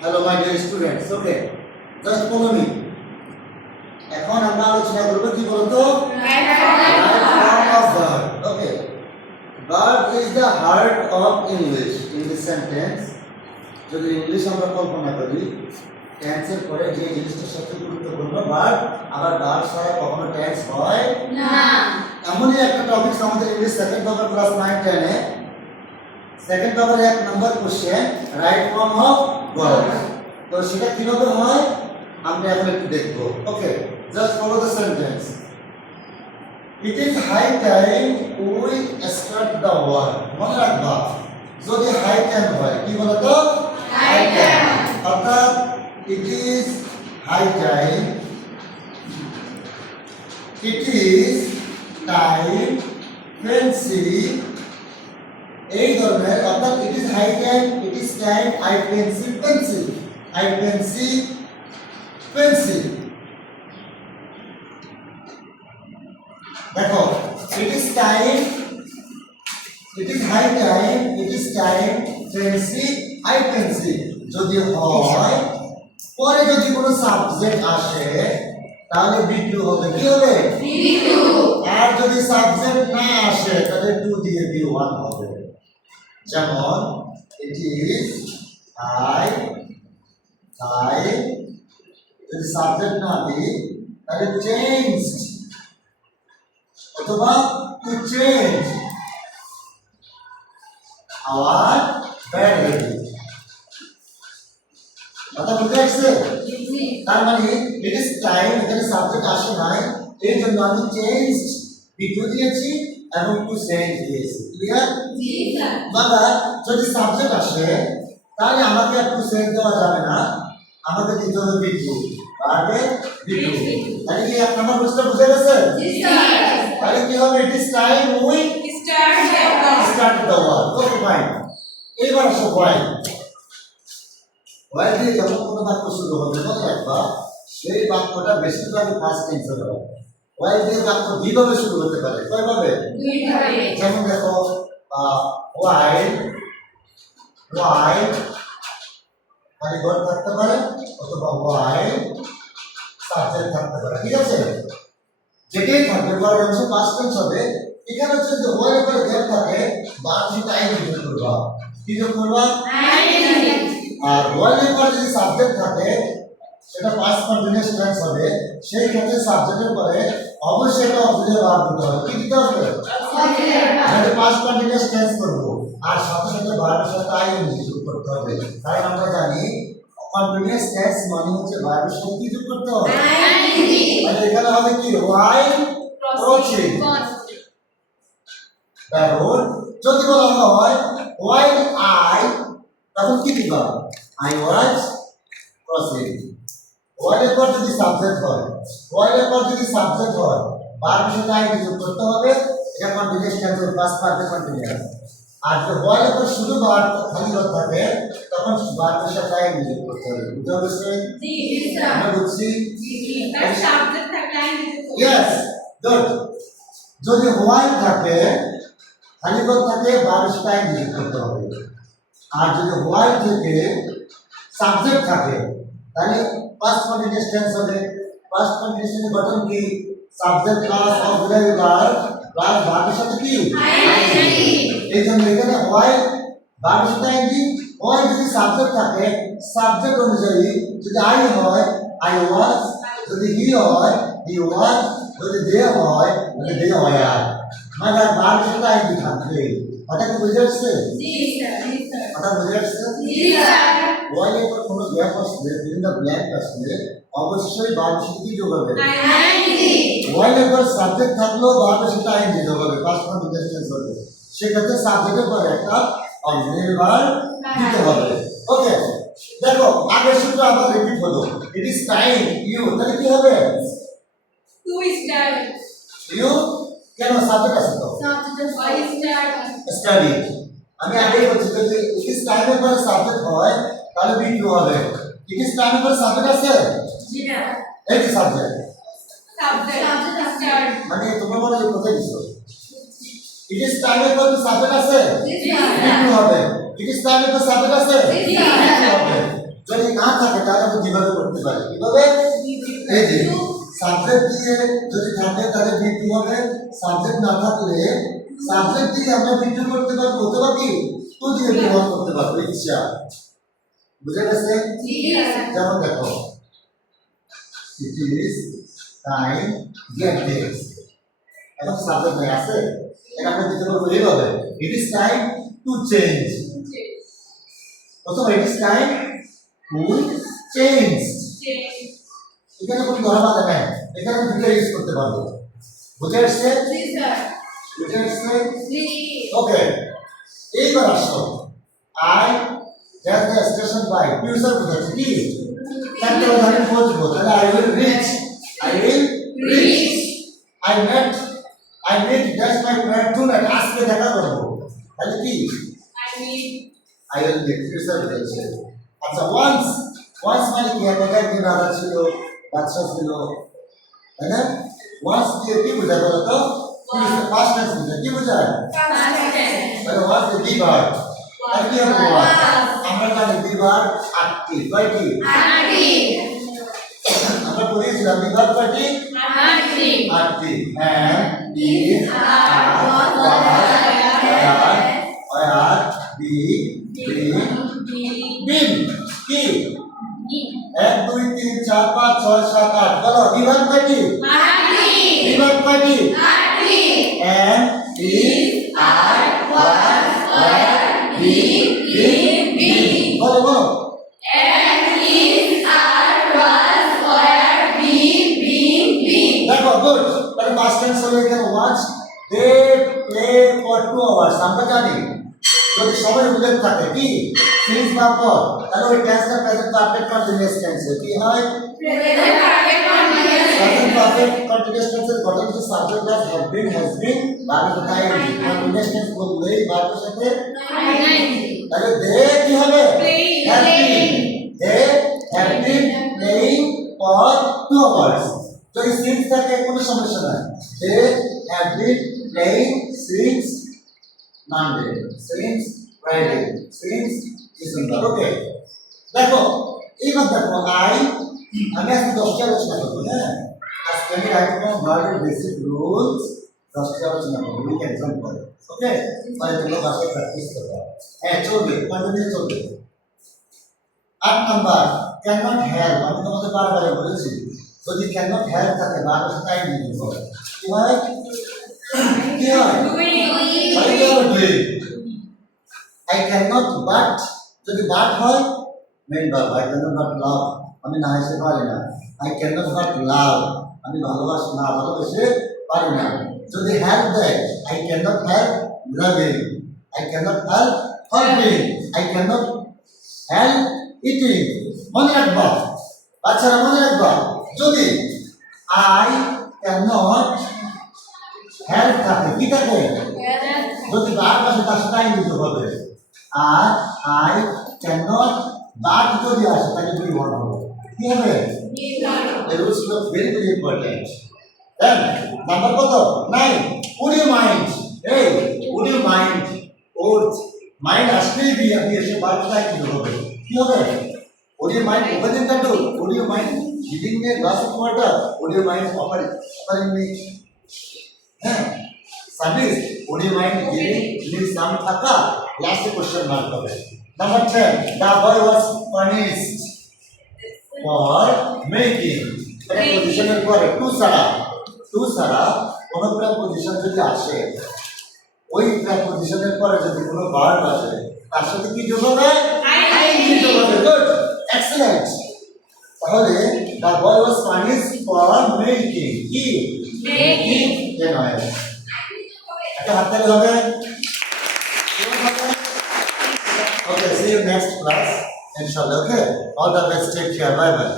Hello my dear students, okay, just follow me. এখন আমরা আলোচনা করব কি বলতো right form of verb. Okay, verb is the heart of English. In this sentence যদি English আমরা কল্পনা করি টেন্স এর পরে যে জিনিসটা সবচেয়ে গুরুত্বপূর্ণ verb, আবার verb ছাড়া কখনো টেন্স হয় না। এমনই একটা টপিক আমাদের ইংলিশ সেকেন্ড পেপার ক্লাস 9 10 এ সেকেন্ড পেপারে 1 number question right form of verb. তো সেটা কিভাবে হয় আমরা এখন একটু দেখব। Okay, just follow the sentence. It is high time we start the work. মনে রাখবা যদি হাই টাইম হয় কি বলো তো হাই টাইম, অর্থাৎ it is high time, it is time, fancy এই ধরনের, অর্থাৎ it is high time, it is time, I fancy pencil, I fancy pencil. দেখো it is time, it is high time, it is time, fancy, I fancy যদি হয় পরে যদি কোনো subject আসে তাহলে বি2 হবে। কি হবে? বি2। আর যদি সাবজেক্ট না আসে তাহলে 2 দিয়ে বি1 হবে। যেমন ইট ইজ হাই টাইম, যদি সাবজেক্ট না দিই তাহলে চেঞ্জড অথবা to change our bad habit. কথা বুঝতে পারছো? তার মানে ইট ইজ টাইম, এখানে সাবজেক্ট আসে নাই এই জন্য আমি চেঞ্জড বি2 দিয়েছি এবং টু চেঞ্জ দিয়েছি। ক্লিয়ার? জি স্যার। বাবা যদি সাবজেক্ট আসে তাহলে আমাকে আর টু চেঞ্জ দেওয়া যাবে না, আমাকে দিতে হবে বি2, আগে বি2। তাহলে কি এক নাম্বার প্রশ্ন বুঝে গেছে? জি স্যার। তাহলে কি হবে? ইট is time we start the work. Okay fine. এবার আসো হোয়াই। হোয়াই দিয়ে যখন কোনো বাক্য শুরু হবে মনে রাখবা সেই বাক্যটা বেশিরভাগই ফার্স্ট টেন্সে হবে। হোয়াই দিয়ে বাক্য দুইভাবে শুরু হতে পারে। কয়ভাবে? দুইভাবে। যেমন দেখো হোয়াই, হোয়াই খালি ভার্ব থাকতে পারে অথবা হোয়াই সাবজেক্ট থাকতে পারে। ঠিক আছে? যেটাই থাকবে ভার্ব অংশ পাস্ট টেন্স হবে। এখানে হচ্ছে যে হোয়াই এর পরে ভার্ব থাকে ভার্ব সেটা আইএনজি যোগ করবা। কি যোগ করবা? আইএনজি। আর হোয়াই এর পরে যদি সাবজেক্ট থাকে সেটা পাস্ট কন্টিনিউয়াস টেন্স হবে। সেই ক্ষেত্রে সাবজেক্টের পরে অবশ্যই একটা অক্সিলারি ভার্ব দিতে হবে। কি দিতে হবে? Auxiliary verb. মানে পাস্ট কন্টিনিউয়াস টেন্স করব আর সাথে সাথে ভার্বের সাথে আইএনজি যোগ করতে হবে। তাই আমরা জানি কন্টিনিউয়াস টেন্স মানে হচ্ছে ভার্বের সাথে কি যোগ করতে হবে? আইএনজি। মানে এখানে হবে কি? While crossing. তারপর যদি বলা হয় হোয়াইল আই, তখন কি দিবা? I was crossing. হোয়াইলের পর যদি সাবজেক্ট হয়, হোয়াইলের পর যদি সাবজেক্ট হয় ভার্বের সাথে আইএনজি যোগ করতে হবে। এটা কন্টিনিউয়াস টেন্সের পাস্ট পারফেক্ট কন্টিনিউয়াস। আর যদি হোয়াইলের পর শুধু ভার্ব খালি ভার্ব থাকে তখন ভার্বের সাথে আইএনজি যোগ করতে হবে। বুঝতে পারছো? জি স্যার। আমরা বুঝছি? জি। তার সাবজেক্ট থাকে আইএনজি যোগ করতে হবে। Yes, good. যদি হোয়াইল থাকে খালি ভার্ব থাকে ভার্বের সাথে আইএনজি যোগ করতে হবে। আর যদি হোয়াইল থেকে সাবজেক্ট থাকে তাহলে পাস্ট কন্টিনিউয়াস টেন্স হবে। পাস্ট কন্টিনিউয়াস গঠন কি? Subject plus auxiliary verb plus ভার্বের সাথে কি? আইএনজি। এইজন্য এখানে হোয়াইল ভার্বের সাথে আইএনজি। হোয়াইল যদি সাবজেক্ট থাকে সাবজেক্ট অনুযায়ী যদি আই হয় আই ওয়াজ, যদি হি হয় হি ওয়াজ, যদি দে হয় তাহলে দে ওয়ার। মানে ভার্বের সাথে আইএনজি থাকবে। কথা কি বুঝে আসছে? জি স্যার। জি স্যার। কথা বুঝে আসছে? জি স্যার। হোয়াইলের পর কোনো গ্যাপ আসলে বিভিন্ন ব্ল্যাঙ্ক আসলে অবশ্যই ভার্বের সাথে কি যোগ হবে? আইএনজি। হোয়াইলের পর সাবজেক্ট থাকলেও ভার্বের সাথে আইএনজি যোগ হবে, পাস্ট কন্টিনিউয়াস টেন্স হবে। সেক্ষেত্রে সাবজেক্টের পর একটা অক্সিলারি ভার্ব দিতে হবে। ওকে, দেখো আগের সূত্র আবার রিপিট হলো। ইট ইজ টাইম ইউ, তাহলে কি হবে? To study. ইউ কেন সাবজেক্ট আছে তো? Subject I study. আমি আগেই বলছি যদি ইট ইজ টাইমের পরে সাবজেক্ট হয় তাহলে বি2 হবে। ইট ইজ টাইমের পরে সাবজেক্ট আছে? জি না। এই যে সাবজেক্ট স্টার্ট মানে তোমরা বলো যে কোথায় দিছো? ইট ইজ টাইমের পরে সাবজেক্ট আছে? জি স্যার। বি2 হবে। ইট ইজ টাইমের পরে সাবজেক্ট আছে? জি স্যার। হবে। যদি তাহলে আমরা কিভাবে করতে পারি? কিভাবে? এই যে সাবজেক্ট দিয়ে যদি থাকে তাহলে বৃদ্ধি হবে, সাবজেক্ট না থাকলে সাবজেক্ট দিয়ে আমরা বৃদ্ধি করতে পারবো, অথবা কি টু দিয়ে ব্যবহার করতে পারবো ইচ্ছা। বুঝে গেছে? যেমন দেখো, it is time get this, এখন সাবজেক্ট নাই আছে, এটা আমরা দিতে পারবো এইভাবে, it is time to change, অথবা it is time to change। এখানে কোনো ধরা বাঁধা নাই, এখানে দুটো ইউজ করতে পারবো। বুঝে আসছে? বুঝে আসছে? ওকে, এইবার আসো, I get the station by future বোঝাচ্ছে কি? চারটে কথা আমি বলবো, তাহলে I will reach, I will reach, I met just my friend tonight, আজকে দেখা করবো, তাহলে কি? I will meet ফিউচার বোঝাচ্ছে। আচ্ছা, once মানে কি? একটা একদিন রাজা ছিল, বাদশা ছিল, তাই না? once দিয়ে কি বোঝায় বলো তো? পাস্ট টেন্স বোঝায়, কি বোঝায়? তাহলে once দিয়ে বিভাগ, আর কি হবে? আমরা জানি বিভাগ আটটি, কয়টি? আমরা পড়েছিলাম বিভাগ কয়টি? আটটি। and is are be been কি? 1 2 3 4 5 6 7 8 বলো বিভাগ কয়টি? বিভাগ কয়টি? and is are be বলো বলো। দেখো গুড, তাহলে পাস্ট টেন্স হলো এখানে watch they play for 2 hours. আমরা জানি যদি সময় উল্লেখ থাকে কি সিন্স বা ফর, তাহলে ওই টেন্সটা প্রেজেন্ট পারফেক্ট কন্টিনিউয়াস টেন্স কি হয়? প্রেজেন্ট পারফেক্ট কন্টিনিউয়াস টেন্সের গঠন হচ্ছে subject plus have been, has been, verb কোথায় কন্টিনিউয়াস টেন্স বললেই ভার্বের সাথে তাহলে দে কি হবে? Have been, they have been playing for 2 hours. যদি সিন্স থাকে কোনো সমস্যা নাই, they have been playing since Monday, since Friday, since December. Okay, দেখো এইবার দেখো আমি আজকে 10টি আলোচনা করবো। হ্যাঁ, আজকে আমি রাখবো ভার্বের বেসিক রুলস, 10টি আলোচনা করবো উইথ এক্সাম্পল। ওকে, মানে তোমরা বাসায় প্র্যাকটিস করবে। হ্যাঁ, চলবে, কন্টিনিউ চলবে। 8 নাম্বার ক্যান নট হেল্প, আমি তোমাদের বারবার বলেছি যদি ক্যান নট হেল্প থাকে বা টাইম দিতে হবে কি হয়? কি হয়? I cannot but, যদি but হয় main verb, I cannot but love, আমি না হেসে পারি না। I cannot but love, আমি ভালোবাসতে পারি না। যদি হেল্প দেয় I cannot help loving, I cannot help helping, I cannot help eating। মনে রাখবা বাচ্চারা, মনে রাখবা যদি I cannot help থাকে কি থাকে? যদি বার পাশে তার টাইম দিতে হবে। আর I cannot but যদি আসে তাহলে দুই ওয়ার্ড হবে, কি হবে? এই রুলস গুলো ভেরি ভেরি ইম্পর্টেন্ট। দেন নাম্বার কত? 9 would you mind, এই would you mind, or mind আসলেই দিয়ে এসে বারবার টাইম দিতে হবে, কি হবে? would you mind opening the door, would you mind giving me a glass of water, would you mind offering me হ্যাঁ service, would you mind giving me some টাকা, লাস্ট কোশ্চেন মার্ক হবে। Number 10 the boy was punished for making, প্রেপোজিশনের পরে two ছাড়া কোনো preposition যদি আসে, ওই প্রেপোজিশনের পরে যদি কোনো ভার্ব আসে তার সাথে কি যোগ হবে? আইএনজি যোগ হবে। Good, excellent. তাহলে the boy was punished for making কি? making a noise। একটা হাততালি হবে। Okay, see you next class inshallah. Okay, all the best, take care, bye bye।